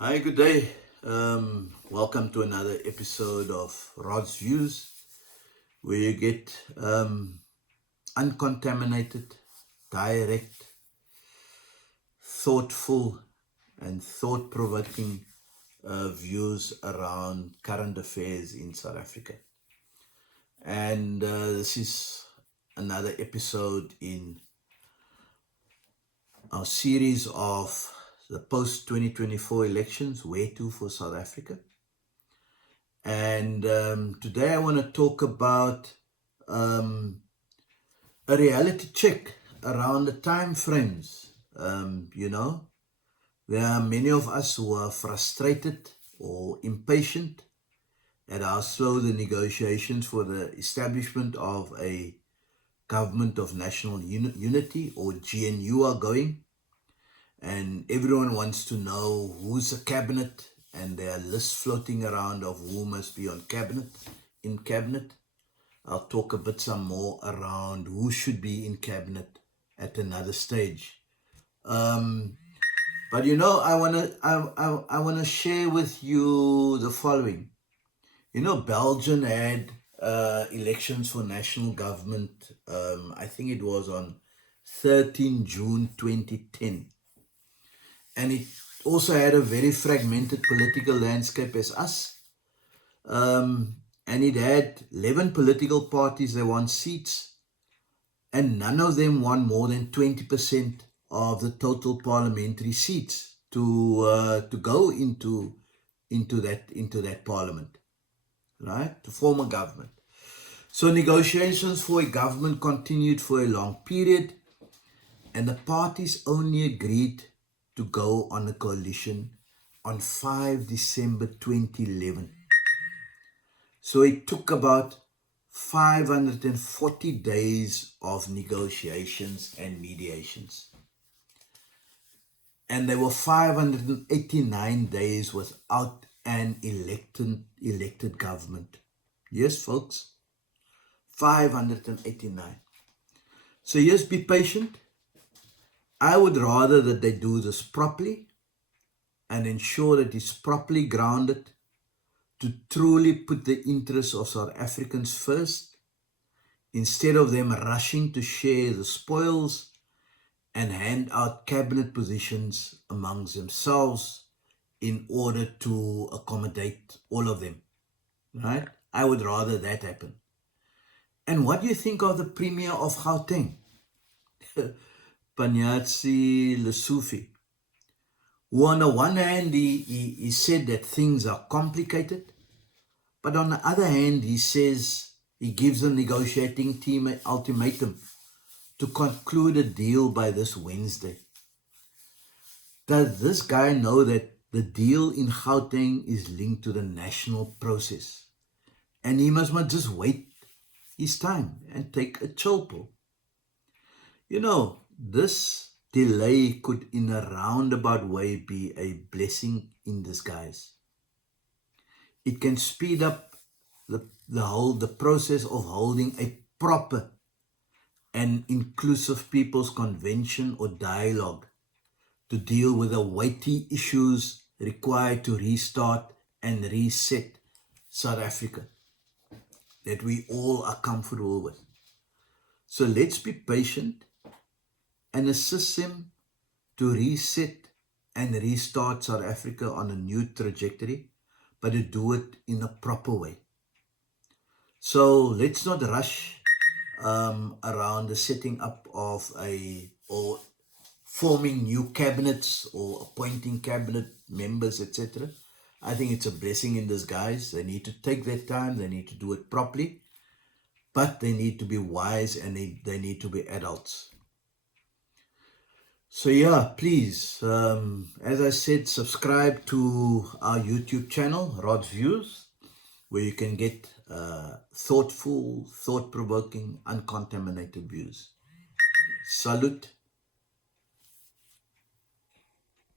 Hi, good day. Welcome to another episode of Rod's Views, where you get uncontaminated, direct, thoughtful, and thought provoking views around current affairs in South Africa. And this is another episode in our series of the post 2024 elections, where to for South Africa. And today I want to talk about a reality check around the time frames. There are many of us who are frustrated or impatient at how slow the negotiations for the establishment of a government of national unity, or GNU, are going. And everyone wants to know who's a cabinet, and there are lists floating around of who must be in cabinet. I'll talk a bit some more around who should be in cabinet at another stage. But I wanna share with you the following. Belgium had elections for national government. I think it was on 13 June 2010. And it also had a very fragmented political landscape as us. And it had 11 political parties that won seats, and none of them won more than 20% of the total parliamentary seats to go into that parliament, right? To form a government. So negotiations for a government continued for a long period, and the parties only agreed to go on a coalition on 5 December 2011. So it took about 540 days of negotiations and mediations. And there were 589 days without an elected government. Yes, folks, 589. So yes, be patient. I would rather that they do this properly and ensure that it's properly grounded to truly put the interests of South Africans first, instead of them rushing to share the spoils and hand out cabinet positions amongst themselves in order to accommodate all of them, right? I would rather that happen. And what do you think of the Premier of Gauteng, Panyazi Lesufi, who on the one hand he said that things are complicated, but on the other hand he says he gives the negotiating team an ultimatum to conclude a deal by this Wednesday. Does this guy know that the deal in Gauteng is linked to the national process, and he must not just wait his time and take a chill pill? This delay could in a roundabout way be a blessing in disguise. It can speed up the process of holding a proper and inclusive people's convention or dialogue to deal with the weighty issues required to restart and reset South Africa that we all are comfortable with. So let's be patient and assist them to reset and restart South Africa on a new trajectory, but to do it in a proper way. So let's not rush around the setting up of or forming new cabinets or appointing cabinet members, etc. I think it's a blessing in disguise. They need to take their time, they need to do it properly, but they need to be wise, and they need to be adults. So yeah, please, as I said, subscribe to our YouTube channel, Rod's Views, where you can get thoughtful, thought-provoking, uncontaminated views. Salute.